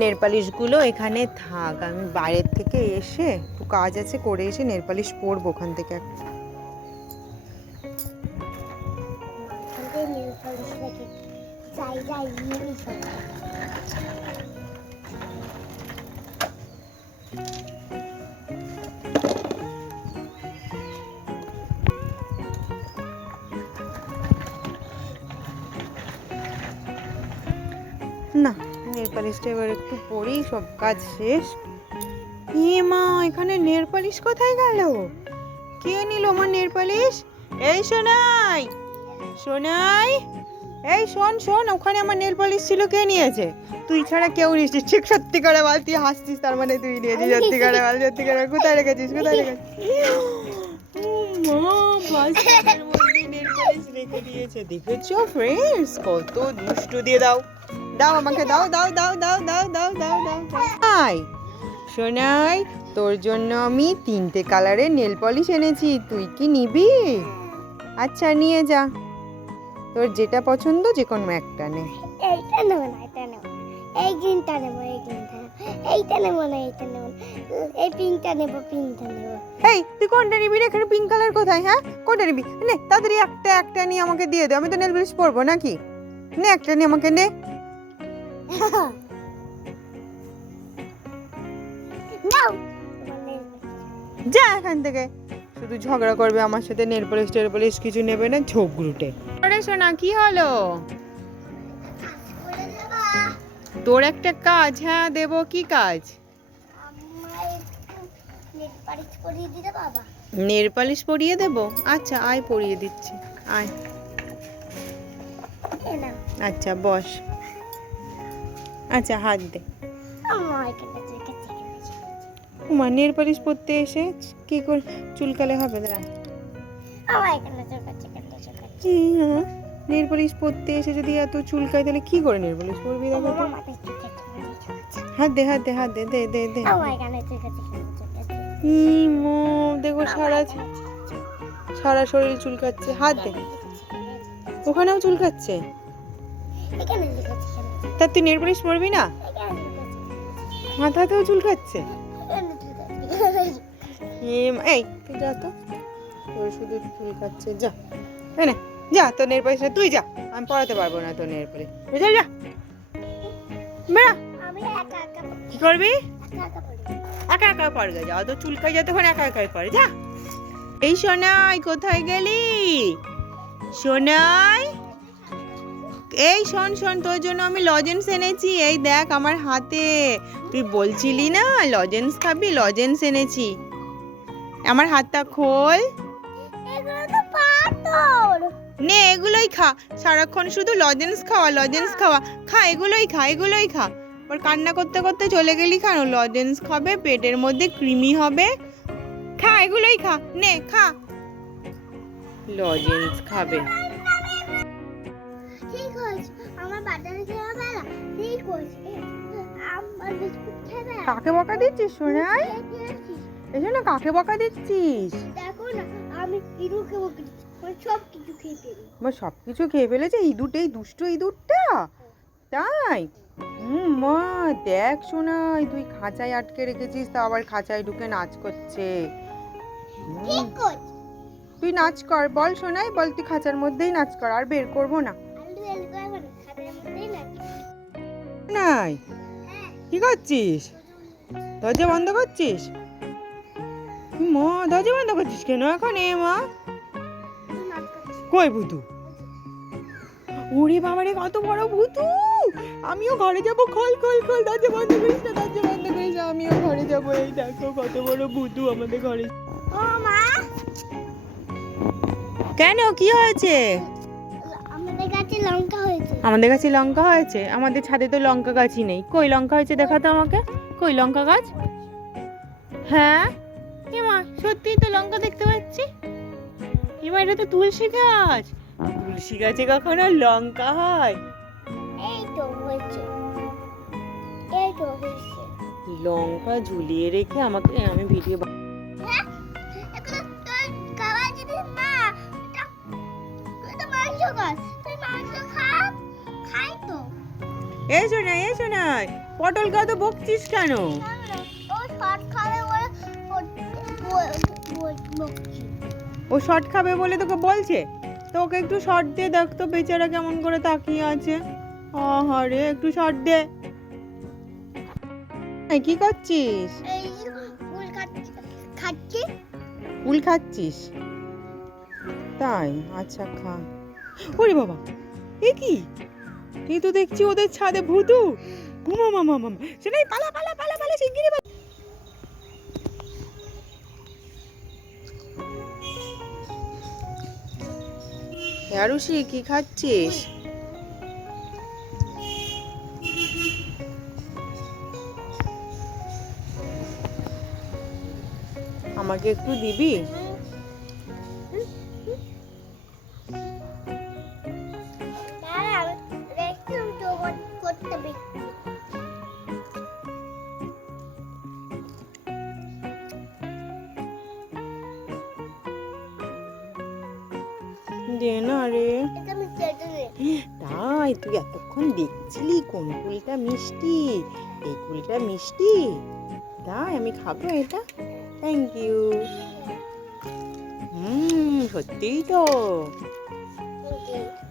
Nail পালিশগুলো এখানে থাক, আমি বাইরের থেকে এসে একটু কাজ আছে করে এসে নেল পালিশ পরবো ওখান থেকে একটা। না, নেল পালিশটা এবার একটু পরি, সব কাজ শেষ। এ মা, এখানে নেল পালিশ কোথায় গেল? কে নিল আমার নেল পালিশ? এই সোনাই, সোনাই, এই শোন শোন, ওখানে আমার নেল পালিশ ছিল, কে নিয়েছে? তুই ছাড়া কেউ নিয়েছিস? ঠিক সত্যি করে বল, তুই হাসছিস, তার মানে তুই নিয়েছিস। সত্যি করে বল, সত্যি করে বল, কোথায় রেখেছিস, কোথায় রেখেছিস? মা, বাস্কেটের মধ্যে নেল পালিশ রেখে দিয়েছে। দেখেছো ফ্রেন্ডস, কত দুষ্টু। দিয়ে দাও, দাও আমাকে, দাও দাও দাও দাও দাও দাও দাও দাও দাও। সোনাই, তোর জন্য আমি 3টে কালারের নেল পলিশ এনেছি, তুই কি নিবি? আচ্ছা নিয়ে যা, তোর যেটা পছন্দ যে কোনো একটা নে। এইটা নেব না, এটা নেব, এই গ্রিনটা নেব, এই গ্রিনটা নেব, এইটা নেব না, এইটা নেব, এই পিঙ্কটা নেব, পিঙ্কটা নেব। এই তুই কোনটা নিবি রে? এখানে পিঙ্ক কালার কোথায়? হ্যাঁ, কোনটা নিবি? নে তাড়াতাড়ি একটা একটা নিয়ে আমাকে দিয়ে দে, আমি তো নেল পলিশ পরবো নাকি। নে একটা নিয়ে আমাকে নে। নাও, যা এখান থেকে, শুধু ঝগড়া করবে আমার সাথে, নেল পলিশ টেল পলিশ কিছু নেবে না, ঝগড়ুটে। আরে সোনা, কি হলো? তোর একটা কাজ। হ্যাঁ দেব, কি কাজ? নেল পালিশ পরিয়ে দেব? আচ্ছা আয়, পরিয়ে দিচ্ছি, আয়। আচ্ছা বস, আচ্ছা হাত দে। মা, নেল পালিশ পরতে এসে কি করে চুলকালে হবে? দাঁড়া, নেল পালিশ পরতে এসে যদি এত চুলকায় তাহলে কি করে নেল পালিশ পরবি? দেখো তো, হাত দে, হাত দে, হাত দে, দে দে দে। মো, দেখো সারা সারা শরীর চুলকাচ্ছে, হাত দে। ওখানেও চুলকাচ্ছে, তা তুই নেল পালিশ পরবি না? মাথাতেও চুলকাচ্ছে। এই তুই যা তো, তোর শুধু চুলকাচ্ছে, যা না, যা, তোর নেল পালিশ না, তুই যা, আমি পড়াতে পারবো না তোর নেল পালিশ। যা যা, বেড়া। কি করবি? একা একা পড়বে, যাও তো, চুলকাই যা, তখন একা একাই পড়ে, যা। এই সোনাই, কোথায় গেলি সোনাই? এই শোন শোন, তোর জন্য আমি লজেন্স এনেছি, এই দেখ আমার হাতে। তুই বলছিলি না লজেন্স খাবি, লজেন্স এনেছি। আমার হাতটা খোল, নে এগুলোই খা, সারাক্ষণ শুধু লজেন্স খাওয়া, লজেন্স খাওয়া, খা এগুলোই খা, এগুলোই খা। ওর কান্না করতে করতে চলে গেলি কেন? লজেন্স খাবে, পেটের মধ্যে কৃমি হবে, খা এগুলোই খা, নে খা, লজেন্স খাবে। কাকে বকা দিচ্ছিস সোনাই? এসো না, কাকে বকা দিচ্ছিস? দেখো না, আমি ইঁদুরকে বকে দিচ্ছি, সব কিছু খেয়ে ফেলি। সব কিছু খেয়ে ফেলেছে ইঁদুরটা, এই দুষ্ট ইঁদুরটা, তাই? মা দেখ সোনাই, তুই খাঁচায় আটকে রেখেছিস, তা আবার খাঁচায় ঢুকে নাচ করছে। তুই নাচ কর, বল সোনাই, বল তুই খাঁচার মধ্যেই নাচ কর, আর বের করবো না। নাই, কি করছিস? দরজা বন্ধ করছিস? মা, দরজা বন্ধ করছিস কেন এখন? এ মা, কই ভুতু? ওরে বাবারে, কত বড় ভুতু! আমিও ঘরে যাব, খোল খোল খোল, দরজা বন্ধ করিস না, দরজা বন্ধ করিস না, আমিও ঘরে যাব। এই দেখো কত বড় ভুতু আমাদের ঘরে। ও মা, কেন, কি হয়েছে? আমাদের গাছে লঙ্কা হয়েছে। আমাদের গাছে লঙ্কা হয়েছে? আমাদের ছাদে তো লঙ্কা গাছই নেই। কই লঙ্কা হয়েছে দেখা তো আমাকে, কই লঙ্কা গাছ? হ্যাঁ এমা, সত্যি তো লঙ্কা দেখতে পাচ্ছি। এমা, এটা তো তুলসী গাছ, তুলসী গাছে কখনো লঙ্কা হয়? এই তো হয়েছে, এই তো হয়েছে। লঙ্কা ঝুলিয়ে রেখে আমাকে, আমি ভিডিও এই শোনাই, এই শোনাই, পটলকে তো বকছিস কেন? ও শর্ট খাবে বলছি। ও শর্ট খাবে বলে তোকে বলছে? তো ওকে একটু শর্ট দে, দেখ তো বেচারা কেমন করে তাকিয়ে আছে। আহারে, একটু শর্ট দে। এই কি করছিস? এই ফুল খাচ্ছি। কুল খাচ্ছিস? তাই, আচ্ছা খা। ওরে বাবা, এ কি? এই তো দেখছি ওদের ছাদে ভূতু। মামা মামা মামা, সে নাই, পালা পালা পালা পালা, শিগগিরই পালা। আরুষি, কি খাচ্ছিস? আমাকে একটু দিবি? করতে দে না রে। আমি কেটে নেই। তাই তুই এতক্ষণ দেখছিলি কোন কুলটা মিষ্টি? এই কুলটা মিষ্টি? তাই আমি খাবো এটা? Thank you. সত্যিই তো। Okay.